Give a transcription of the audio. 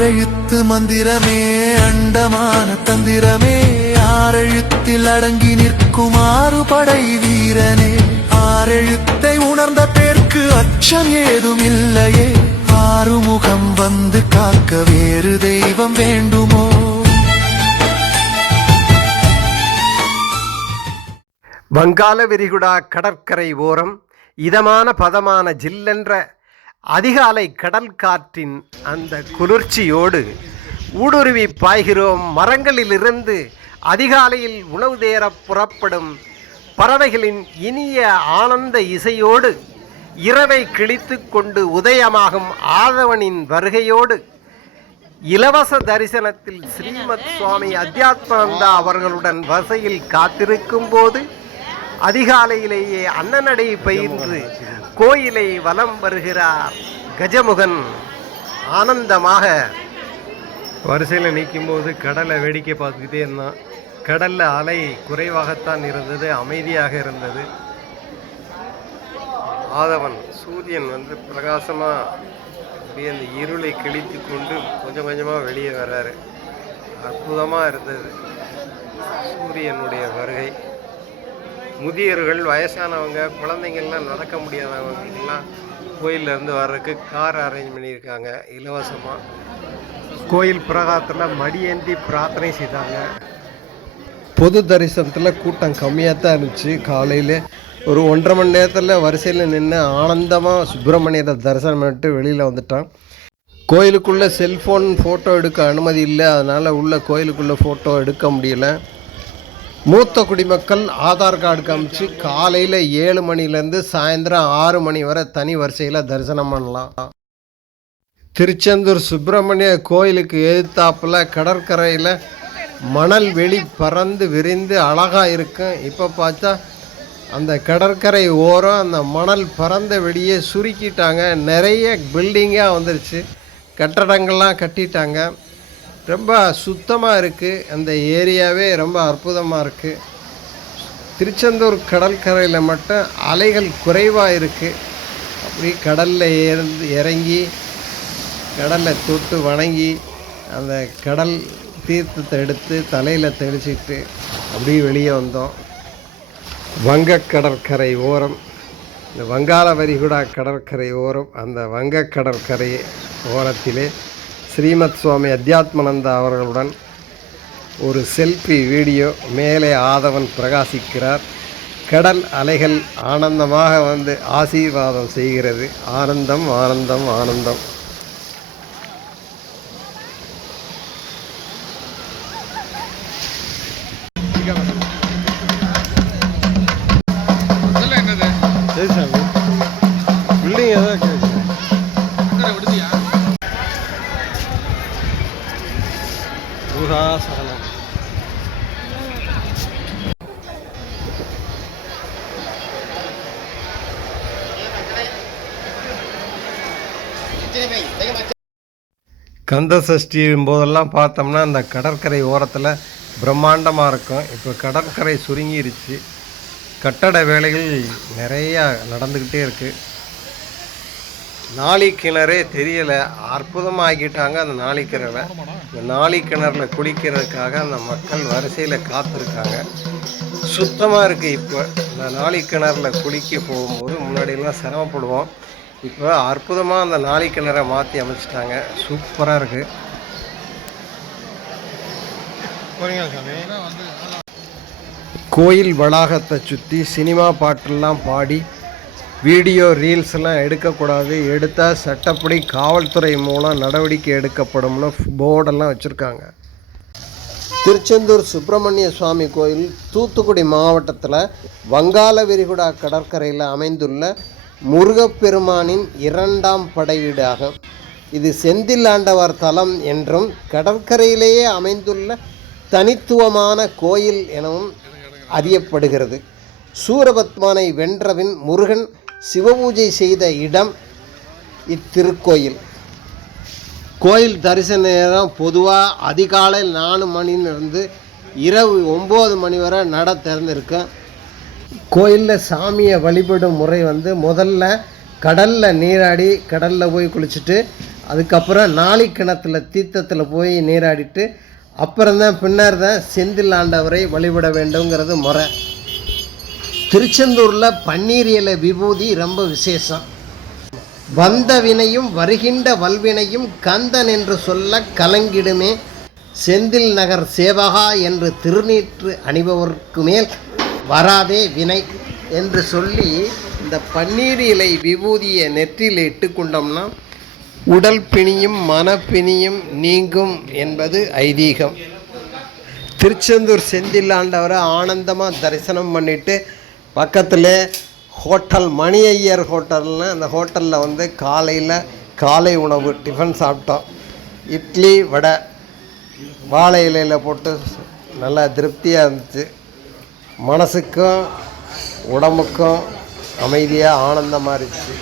ஆறெழுத்து மந்திரமே அண்டமான தந்திரமே ஆறெழுத்தில் அடங்கி நிற்கும் ஆறுபடை வீரனே ஆறெழுத்தை உணர்ந்த பேர்க்கு அச்சம் ஏதும் இல்லையே ஆறுமுகம் வந்து காக்க வேறு தெய்வம் வேண்டுமோ? வங்காள விரிகுடா கடற்கரை ஓரம் இதமான பதமான ஜில்லென்ற அதிகாலை கடல் காற்றின் அந்த குளிர்ச்சியோடு ஊடுருவி பாய்கிறோம். மரங்களிலிருந்து அதிகாலையில் உணவு தேர புறப்படும் பறவைகளின் இனிய ஆனந்த இசையோடு இரவை கிழித்து கொண்டு உதயமாகும் ஆதவனின் வருகையோடு இலவச தரிசனத்தில் ஸ்ரீமத் சுவாமி அத்தியாத்மானந்தா அவர்களுடன் வரிசையில் காத்திருக்கும் போது அதிகாலையிலேயே அன்னநடை பயின்று கோயிலை வலம் வருகிறார் கஜமுகன். ஆனந்தமாக வரிசையில் நிற்கும்போது கடலை வேடிக்கை பார்த்துக்கிட்டே இருந்தான். கடலில் அலை குறைவாகத்தான் இருந்தது, அமைதியாக இருந்தது. ஆதவன் சூரியன் வந்து பிரகாசமாக அப்படியே அந்த இருளை கிழித்து கொண்டு கொஞ்சம் கொஞ்சமாக வெளியே வர்றாரு. அற்புதமாக இருந்தது சூரியனுடைய வருகை. முதியவர்கள், வயசானவங்க, குழந்தைங்கள்லாம் நடக்க முடியாதவங்கெல்லாம் கோயிலேருந்து வர்றதுக்கு கார் அரேஞ்ச் பண்ணியிருக்காங்க இலவசமாக. கோயில் பிரகாரத்தில் மடியேந்தி பிரார்த்தனை செய்தாங்க. பொது தரிசனத்தில் கூட்டம் கம்மியாக தான் இருந்துச்சு. காலையில் ஒரு 1.5 மணி நேரத்தில் வரிசையில் நின்று ஆனந்தமாக சுப்பிரமணியரை தரிசனம் பண்ணிட்டு வெளியில் வந்துட்டான். கோயிலுக்குள்ளே செல்ஃபோன் ஃபோட்டோ எடுக்க அனுமதி இல்லை, அதனால் உள்ள கோயிலுக்குள்ளே ஃபோட்டோ எடுக்க முடியலை. மூத்த குடிமக்கள் ஆதார் கார்டு காமிச்சு காலையில் 7 மணிலேருந்து சாயந்தரம் 6 மணி வரை தனி வரிசையில் தரிசனம் பண்ணலாம். திருச்செந்தூர் சுப்பிரமணிய கோயிலுக்கு எதிர்த்தாப்பில் கடற்கரையில் மணல் வெளி பறந்து விரிந்து அழகாக இருக்கும். இப்போ பார்த்தா அந்த கடற்கரை ஓரம் அந்த மணல் பறந்த வெளியே சுருக்கிட்டாங்க. நிறைய பில்டிங்காக வந்துருச்சு, கட்டடங்கள்லாம் கட்டிட்டாங்க. ரொம்ப சுத்தமாக இருக்குது. அந்த ஏரியாவே ரொம்ப அற்புதமாக இருக்குது. திருச்செந்தூர் கடற்கரையில் மட்டும் அலைகள் குறைவாக இருக்குது. அப்படி கடலில் இறங்கி கடலில் தொட்டு வணங்கி அந்த கடல் தீர்த்தத்தை எடுத்து தலையில் தெளிச்சிட்டு அப்படியே வெளியே வந்தோம். வங்க கடற்கரை ஓரம், இந்த வங்காள விரிகுடா கடற்கரை ஓரம், அந்த வங்க கடற்கரை ஓரத்திலே ஸ்ரீமத் சுவாமி அத்தியாத்மானந்தா அவர்களுடன் ஒரு செல்ஃபி வீடியோ. மேலே ஆதவன் பிரகாசிக்கிறார். கடல் அலைகள் ஆனந்தமாக வந்து ஆசீர்வாதம் செய்கிறது. ஆனந்தம் ஆனந்தம் ஆனந்தம். பில்டிங் ஏதாவது சரணம். கந்த சஷ்டியும் போதெல்லாம் பார்த்தோம்னா அந்த கடற்கரை ஓரத்தில் பிரம்மாண்டமாக இருக்கும். இப்போ கடற்கரை சுருங்கிருச்சு. கட்டட வேலைகள் நிறையா நடந்துக்கிட்டே இருக்குது. நாளி கிணறே தெரியலை, அற்புதமாக ஆக்கிட்டாங்க அந்த நாளி கிணறை. இந்த நாளி கிணறுல குளிக்கிறதுக்காக அந்த மக்கள் வரிசையில் காத்திருக்காங்க. சுத்தமாக இருக்குது. இப்போ இந்த நாளி கிணறுல குளிக்க போகும்போது முன்னாடியெல்லாம் சிரமப்படுவோம். இப்போ அற்புதமாக அந்த நாளி கிணறை மாற்றி அமைச்சிட்டாங்க. சூப்பராக இருக்குது. கோயில் வளாகத்தை சுற்றி சினிமா பாட்டெல்லாம் பாடி வீடியோ ரீல்ஸ்லாம் எடுக்கக்கூடாது, எடுத்தால் சட்டப்படி காவல்துறை மூலம் நடவடிக்கை எடுக்கப்படும்னு போர்டெல்லாம் வச்சுருக்காங்க. திருச்செந்தூர் சுப்பிரமணிய சுவாமி கோயில் தூத்துக்குடி மாவட்டத்தில் வங்காள விரிகுடா கடற்கரையில் அமைந்துள்ள முருகப்பெருமானின் 2ஆம் படை வீடாகும். இது செந்தில் ஆண்டவர் தலம் என்றும் கடற்கரையிலேயே அமைந்துள்ள தனித்துவமான கோயில் எனவும் அறியப்படுகிறது. சூரபத்மனை வென்றபின் முருகன் சிவபூஜை செய்த இடம் இத்திருக்கோயில். கோயில் தரிசன நேரம் பொதுவாக அதிகாலை 4 மணிலிருந்து இரவு 9 மணி வரை நட திறந்திருக்கும். கோயிலில் சாமியை வழிபடும் முறை முதல்ல கடலில் நீராடி கடலில் போய் குளிச்சுட்டு அதுக்கப்புறம் நாளி கிணத்துல தீர்த்தத்தில் போய் நீராடிட்டு அப்புறம்தான் பின்னர் தான் செந்தில் ஆண்டவரை வழிபட வேண்டுங்கிறது முறை. திருச்செந்தூரில் பன்னீர் இலை விபூதி ரொம்ப விசேஷம். வந்த வினையும் வருகின்ற வல்வினையும் கந்தன் என்று சொல்ல கலங்கிடுமே செந்தில் நகர் சேவகா என்று திருநீற்று அணிபவருக்கு மேல் வராதே வினை என்று சொல்லி இந்த பன்னீர் இலை விபூதியை நெற்றியில் இட்டுக்கொண்டோம்னா உடல் பிணியும் மனப்பிணியும் நீங்கும் என்பது ஐதீகம். திருச்செந்தூர் செந்தில் ஆண்டவரை ஆனந்தமாக தரிசனம் பண்ணிவிட்டு பக்கத்தில் ஹோட்டல் மணி ஐயர் ஹோட்டல்னு அந்த ஹோட்டலில் வந்து காலை உணவு டிஃபன் சாப்பிட்டோம். இட்லி வடை வாழை இலையில் போட்டு நல்லா திருப்தியாக இருந்துச்சு. மனசுக்கும் உடம்புக்கும் அமைதியாக ஆனந்தமாக இருந்துச்சு.